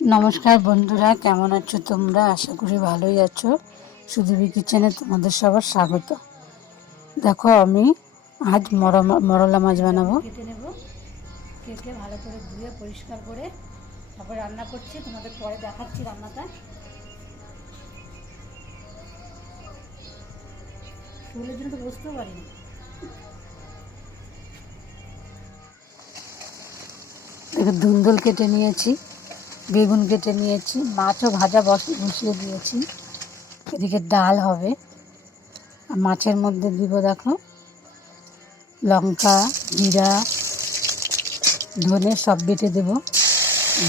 নমস্কার বন্ধুরা কেমন আছো তোমরা? আশা করি ভালোই আছো। সুদীপি কিচেনে তোমাদের সবার স্বাগত। দেখো আমি আজ মরলা মাছ বানাবো। কেটে নেব। কেটে ভালো করে ধুয়ে পরিষ্কার করে তারপর রান্না করছি। তোমাদের পরে দেখাচ্ছি রান্নাটা। চুলের জন্য তো বুঝতেও পারিনি দেখো ধুন্দল কেটে নিয়েছি। বেগুন কেটে নিয়েছি, মাছও ভাজা বসে, বসিয়ে দিয়েছি। এদিকে ডাল হবে। আর মাছের মধ্যে দিব দেখো, লঙ্কা, জিরা, ধনে সব বেটে দেবো।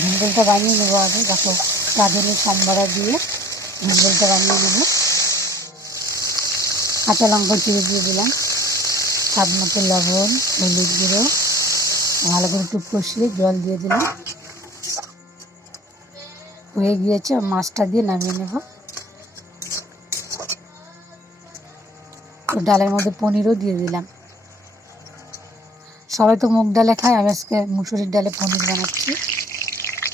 ধুন্দলটা বানিয়ে নেব আগে, দেখো গাজনের সম্বারা দিয়ে ধুন্দলটা বানিয়ে নেব। কাঁচা লঙ্কা চিড়ে দিয়ে দিলাম। স্বাদ মতো লবণ, হলুদ গুঁড়ো, ভালো করে একটু কষিয়ে জল দিয়ে দিলাম। হয়ে গিয়েছে, মাছটা দিয়ে নামিয়ে নেব। ডালের মধ্যে পনিরও দিয়ে দিলাম। সবাই তো মুগ ডালে খায়, আমি আজকে মুসুরির ডালে পনির বানাচ্ছি।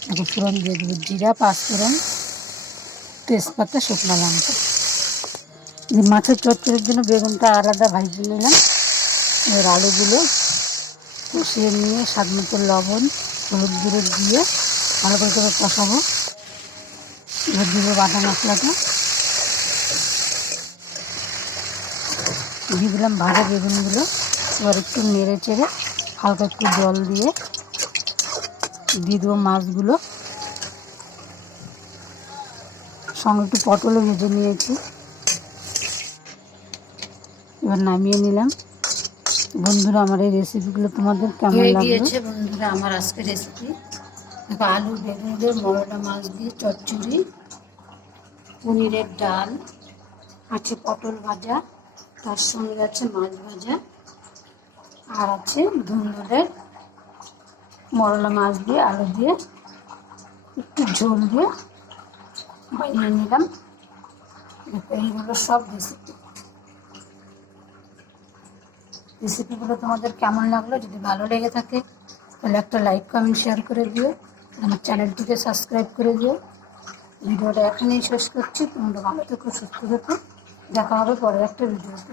দেখো ফোড়ন দিয়ে দেবো, জিরা পাঁচ ফোড়ন তেজপাতা, শুকনো লঙ্কা। মাছের চচ্চড়ির জন্য বেগুনটা আলাদা ভাজি নিলাম। এবার আলুগুলো কষিয়ে নিয়ে, স্বাদ মতো লবণ, হলুদ গুঁড়ো দিয়ে ভালো করে করে কষাবো। এবার দিব বাটা মশলাটা। দিয়ে দিলাম ভাজা বেগুনগুলো। এবার একটু নেড়ে চেড়ে হালকা একটু জল দিয়ে দিয়ে দেবো মাছগুলো। সঙ্গে একটু পটলও ভেজে নিয়েছি। এবার নামিয়ে নিলাম। বন্ধুরা আমার এই রেসিপিগুলো তোমাদের কেমন লাগল? বন্ধুরা আমার আজকে রেসিপি আলু বেগুন দিয়ে মরলা মাছ দিয়ে চচ্চড়ি, পনিরের ডাল, আছে পটল ভাজা, তার সঙ্গে আছে মাছ ভাজা, আর আছে ধুন্দুলের মরলা মাছ দিয়ে, আলু দিয়ে, একটু ঝোল দিয়ে বানিয়ে নিলাম। এইগুলো সব রেসিপি রেসিপিগুলো তোমাদের কেমন লাগল? যদি ভালো লেগে থাকে, তাহলে একটা লাইক কমেন্ট শেয়ার করে দিও। আমার চ্যানেলটিকে সাবস্ক্রাইব করে দিও। ভিডিওটা এখানেই শেষ করছি। তোমরা ভালো থেকো, সুস্থ থেকো। দেখা হবে পরে একটা ভিডিওতে।